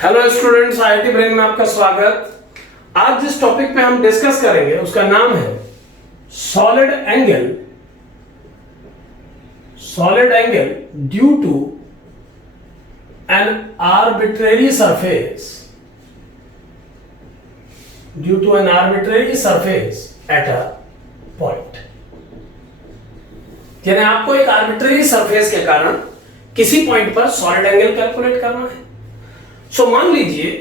Hello students, IIT brain में आपका स्वागत। आज जिस टॉपिक पे हम डिस्कस करेंगे उसका नाम है solid angle due to an arbitrary surface at a point. यानी आपको एक आर्बिट्रेरी सरफेस के कारण किसी पॉइंट पर सॉलिड एंगल कैलकुलेट करना है। सो मान लीजिए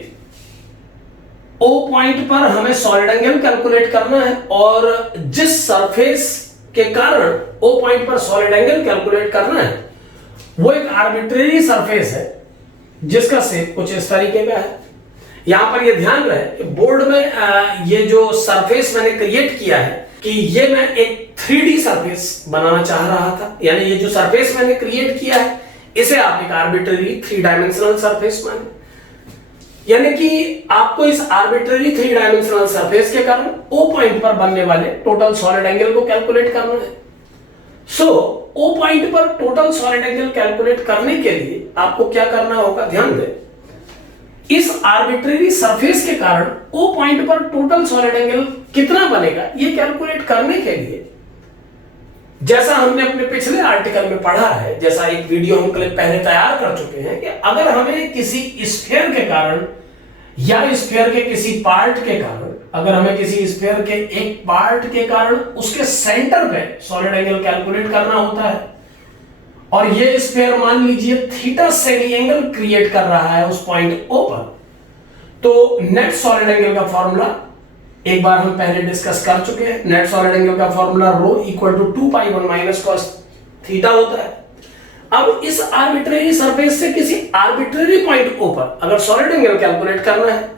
O पॉइंट पर हमें सॉलिड एंगल कैलकुलेट करना है और जिस सरफेस के कारण O पॉइंट पर सॉलिड एंगल कैलकुलेट करना है वो एक आर्बिट्रेरी सरफेस है जिसका शेप कुछ इस तरीके का है। यहां पर ये ध्यान रहे कि बोर्ड में ये जो सरफेस मैंने क्रिएट किया है कि ये मैं एक 3D सरफेस बनाना चाह रहा था। यानी ये जो सरफेस मैंने क्रिएट किया है इसे आप एक आर्बिट्रेरी 3 डायमेंशनल सरफेस माने। यानी कि आपको इस आर्बिट्रेरी 3 डायमेंशनल सरफेस के कारण O पॉइंट पर बनने वाले टोटल सॉलिड एंगल को कैलकुलेट करना है। सो O पॉइंट पर टोटल सॉलिड एंगल कैलकुलेट करने के लिए आपको क्या करना होगा, ध्यान दें। इस आर्बिट्रेरी सरफेस के कारण O पॉइंट पर टोटल सॉलिड एंगल कितना बनेगा ये कैलकुलेट करने के लिए जैसा हमने अपने पिछले आर्टिकल में पढ़ा है, जैसा एक वीडियो हम क्लिप पहले तैयार कर चुके हैं कि अगर हमें किसी स्फीयर के कारण या स्फीयर के किसी पार्ट के कारण, अगर हमें किसी स्फीयर के एक पार्ट के कारण उसके सेंटर पे सॉलिड एंगल कैलकुलेट करना होता है और ये स्फीयर मान लीजिए थीटा सेमी एंगल क्रिएट कर रहा है उस पॉइंट O पर, तो नेट सॉलिड एंगल का फॉर्मूला एक बार हम पहले डिस्कस कर चुके हैं। नेट सॉलिड एंगल का formula rho equal to 2π1 minus cos theta होता है। अब इस आर्बिट्रेरी सरफेस से किसी आर्बिट्रेरी पॉइंट O पर अगर सॉलिड एंगल कैलकुलेट करना है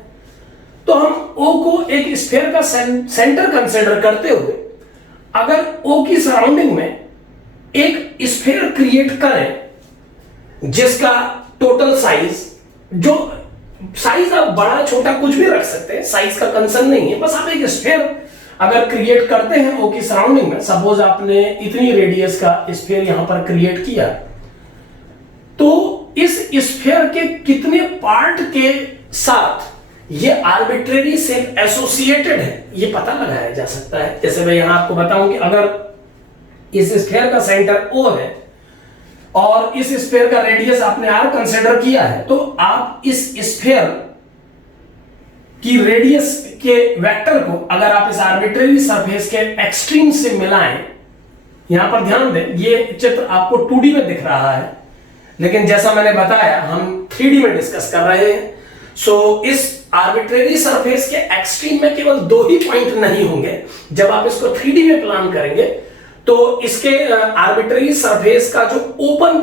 तो हम O को एक स्फीयर का सेंटर कंसीडर करते हुए अगर O की सराउंडिंग में एक स्फीयर क्रिएट करें जिसका टोटल साइज, जो साइज आप बड़ा छोटा कुछ भी रख सकते हैं, साइज का कंसर्न नहीं है, बस आप एक स्फीयर अगर क्रिएट करते हैं O की सराउंडिंग में, सपोज आपने इतनी रेडियस का स्फीयर यहां पर क्रिएट किया, तो इस स्फीयर के कितने पार्ट के साथ ये आर्बिट्रेरी शेप एसोसिएटेड है ये पता लगाया जा सकता है। जैसे मैं यहां आपको बताऊं कि अगर इस स्फीयर का सेंटर O है और इस स्फीयर का रेडियस आपने R कंसीडर किया है, तो आप इस स्फीयर की रेडियस के वेक्टर को अगर आप इस आर्बिट्रेरी सरफेस के एक्सट्रीम से मिलाएं, यहां पर ध्यान दें ये चित्र आपको 2D में दिख रहा है लेकिन जैसा मैंने बताया हम 3D में डिस्कस कर रहे हैं। सो इस आर्बिट्रेरी सरफेस के एक्सट्रीम में केवल 2 ही पॉइंट नहीं होंगे। जब आप इसको 3D में प्लान करेंगे तो इसके आर्बिट्रेरी सरफेस का जो ओपन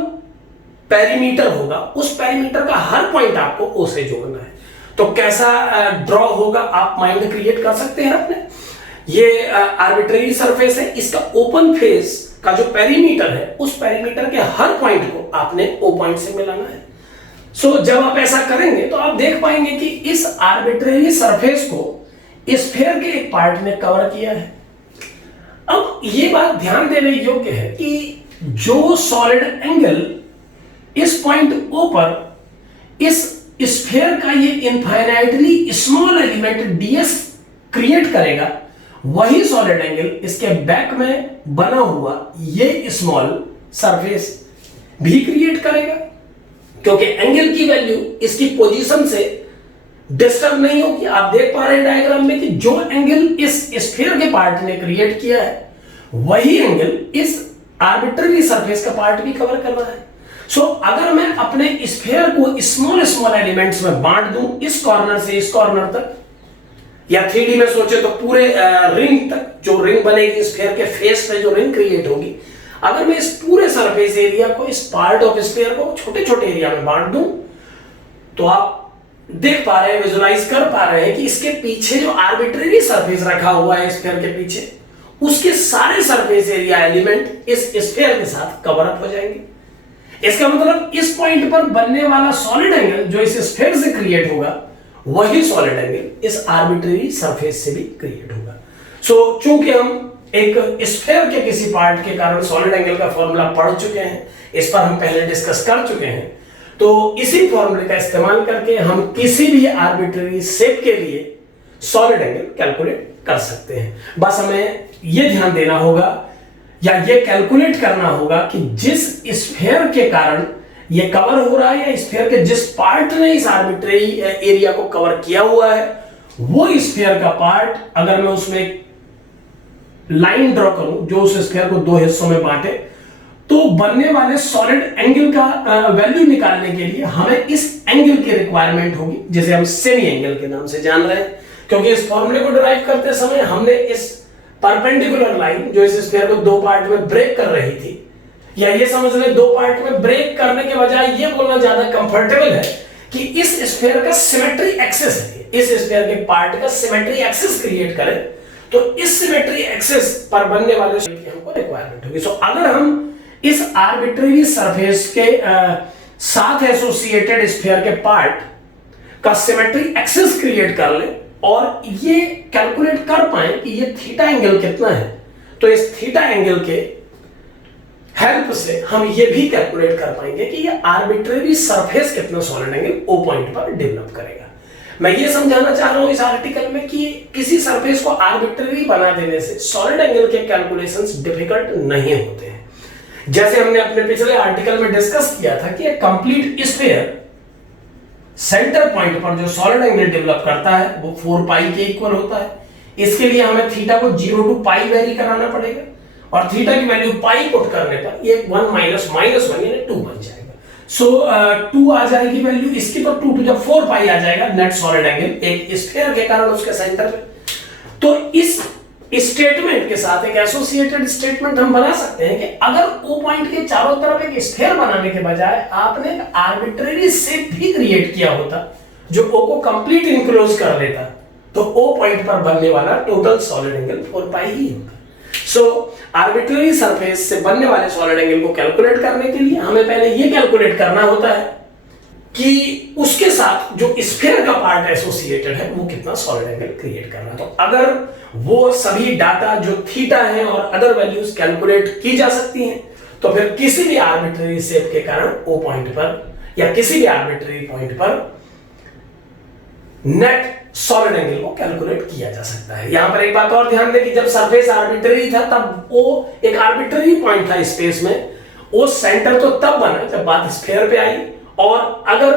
पेरीमीटर होगा उस पेरीमीटर का हर पॉइंट आपको O से जोड़ना है। तो कैसा ड्रॉ होगा आप माइंड क्रिएट कर सकते हैं अपने। ये आर्बिट्रेरी सरफेस है, इसका ओपन फेस का जो पेरीमीटर है उस पेरीमीटर के हर पॉइंट को आपने O पॉइंट से मिलाना है। सो जब आप ऐसा करेंगे तो आप देख पाएंगे कि इस आर्बिट्रेरी सरफेस को स्फीयर के एक पार्ट ने कवर किया है। अब ये बात ध्यान देने योग्य है कि जो सॉलिड एंगल इस पॉइंट O पर इस स्फीयर का ये infinitely small element ds create करेगा, वही सॉलिड एंगल इसके बैक में बना हुआ ये स्मॉल सरफेस भी क्रिएट करेगा, क्योंकि एंगल की वैल्यू इसकी पोजीशन से डिस्टर्ब नहीं होगी। आप देख पा रहे हैं डायग्राम में कि जो एंगल इस स्फीयर के पार्ट ने क्रिएट किया है वही एंगल इस आर्बिट्रेरी सरफेस का पार्ट भी कवर कर रहा है। सो अगर मैं अपने स्फीयर को स्मॉल स्मॉल एलिमेंट्स में बांट दूं, इस कॉर्नर से इस कॉर्नर तक, या 3D में सोचे तो पूरे रिंग तक, जो रिंग बनेगी स्फीयर के फेस पे जो रिंग क्रिएट होगी, अगर मैं इस पूरे सरफेस एरिया को, इस पार्ट ऑफ स्फीयर को छोटे छोटे एरिया में बांट दूं तो आप देख पा रहे हैं, विजुलाइज कर पा रहे हैं कि इसके पीछे जो आर्बिट्रेरी सरफेस रखा हुआ है स्फीयर के पीछे, उसके सारे सरफेस एरिया एलिमेंट इस स्फीयर के साथ कवर अप हो जाएंगे। इसका मतलब इस पॉइंट पर बनने वाला सॉलिड एंगल जो इस स्फीयर से क्रिएट होगा वही सॉलिड एंगल इस आर्बिट्रेरी सरफेस से भी क्रिएट होगा। सो चूंकि हम एक स्फीयर के किसी पार्ट के कारण सॉलिड एंगल का फॉर्मूला पढ़ चुके हैं, इस पर हम पहले डिस्कस कर चुके हैं, तो इसी फॉर्मूले का इस्तेमाल करके हम किसी भी आर्बिट्रेरी शेप के लिए सॉलिड एंगल कैलकुलेट कर सकते हैं। बस हमें यह ध्यान देना होगा या ये कैलकुलेट करना होगा कि जिस स्फीयर के कारण ये कवर हो रहा है या स्फीयर के जिस पार्ट ने इस आर्बिट्रेरी एरिया को कवर किया हुआ है, वो स्फीयर का पार्ट अगर मैं उसमें लाइन ड्रॉ करूं जो उस स्फीयर को दो हिस्सों में बांटे, तो बनने वाले सॉलिड एंगल का वैल्यू निकालने के लिए हमें इस एंगल की रिक्वायरमेंट होगी, जिसे हम सेमी एंगल के नाम से जान रहे हैं। क्योंकि इस फॉर्मूले को डिराइव करते समय हमने इस परपेंडिकुलर लाइन जो इस स्फीयर को दो पार्ट में ब्रेक कर रही थी, या ये समझ लें दो पार्ट में ब्रेक करने के बजाय ये बोलना ज्यादा कंफर्टेबल है कि इस स्फीयर का सिमेट्री एक्सिस है, इस स्फीयर के पार्ट का सिमेट्री एक्सिस क्रिएट करें, तो इस सिमेट्री एक्सिस पर बनने वाले की हमको रिक्वायरमेंट होगी। सो अगर हम इस आर्बिट्रेरी सरफेस के साथ एसोसिएटेड स्फीयर के पार्ट का सिमेट्री एक्सिस क्रिएट कर ले और ये कैलकुलेट कर पाए कि ये थीटा एंगल कितना है, तो इस थीटा एंगल के हेल्प से हम ये भी कैलकुलेट कर पाएंगे कि ये आर्बिट्रेरी सरफेस कितना सॉलिड एंगल ओ पॉइंट पर डेवलप करेगा। मैं ये समझाना चाह रहा हूं इस आर्टिकल में कि किसी सरफेस को आर्बिट्रेरी बना देने से सॉलिड एंगल के कैलकुलेशंस डिफिकल्ट नहीं होते हैं। जैसे हमने अपने पिछले आर्टिकल में डिस्कस किया था कि एक कंप्लीट स्फीयर सेंटर पॉइंट पर जो सॉलिड एंगल डेवलप करता है वो 4 पाई के इक्वल होता है। इसके लिए हमें थीटा को 0 to पाई वेरी कराना पड़ेगा और थीटा की वैल्यू पाई पुट करने पर ये 1 माइनस 1 यानी 2 बन जाएगा। सो 2 आ जाएगी वैल्यू इसकी, तो 2 to 4 पाई आ जाएगा नेट सॉलिड एंगल एक स्फीयर के कारण उसके सेंटर पे। तो इस स्टेटमेंट के साथ एक एसोसिएटेड स्टेटमेंट हम बना सकते हैं कि अगर ओ पॉइंट के चारों तरफ एक स्फीयर बनाने के बजाय आपने एक आर्बिट्रेरी शेप भी क्रिएट किया होता जो ओ को कंप्लीट इनक्लोज कर लेता, तो ओ पॉइंट पर बनने वाला टोटल सॉलिड एंगल 4 पाई ही होगा। सो आर्बिट्रेरी सरफेस से बनने वाले सॉलिड एंगल को कैलकुलेट करने के लिए हमें पहले ये कैलकुलेट करना होता है कि उसके साथ जो स्फीयर का पार्ट एसोसिएटेड है वो कितना सॉलिड एंगल क्रिएट कर रहा है। तो अगर वो सभी डाटा जो थीटा है और अदर वैल्यूज कैलकुलेट की जा सकती हैं, तो फिर किसी भी आर्बिट्रेरी शेप के कारण ओ पॉइंट पर या किसी भी आर्बिट्रेरी पॉइंट पर नेट सॉलिड एंगल को कैलकुलेट किया जा सकता है। यहां पर एक बात और ध्यान दें कि जब सरफेस आर्बिट्रेरी था तब वो एक आर्बिट्रेरी पॉइंट था स्पेस में, वो सेंटर तो तब बना जब बात स्फीयर पे आई। और अगर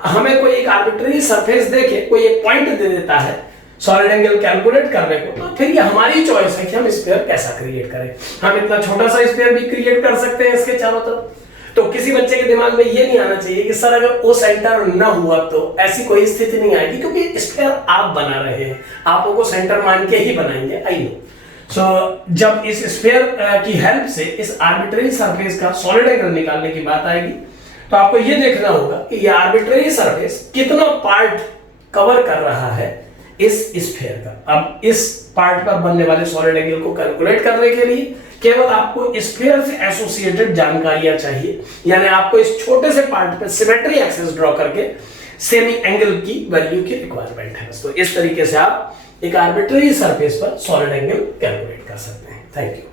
हमें कोई एक आर्बिट्रेरी सरफेस देके कोई एक पॉइंट दे देता है सॉलिड एंगल कैलकुलेट करने को, तो फिर ये हमारी चॉइस है कि हम स्फीयर कैसा क्रिएट करें। हम इतना छोटा सा स्फीयर भी क्रिएट कर सकते हैं इसके चारों तरफ। तो किसी बच्चे के दिमाग में ये नहीं आना चाहिए कि सर अगर वो सेंटर ना हुआ तो ऐसी कोई स्थिति नहीं आएगी, क्योंकि स्फीयर आप बना रहे हैं, आप वो सेंटर मान के ही बनाएंगे। I know. सो जब इस स्फीयर की हेल्प से इस आर्बिट्रेरी सरफेस का सॉलिड एंगल निकालने की बात आएगी, तो आपको ये देखना होगा कि ये आर्बिट्रेरी सरफेस कितना पार्ट कवर कर रहा है इस स्फीयर का। अब इस पार्ट पर बनने वाले सॉलिड एंगल को कैलकुलेट करने के लिए केवल आपको स्फीयर से एसोसिएटेड जानकारियां चाहिए, यानी आपको इस छोटे से पार्ट पे सिमेट्री एक्सिस ड्रॉ करके सेमी एंगल की वैल्यू की रिक्वायरमेंट है। तो इस तरीके से आप एक आर्बिट्रेरी सरफेस पर सॉलिड एंगल कैलकुलेट कर सकते हैं। Thank you.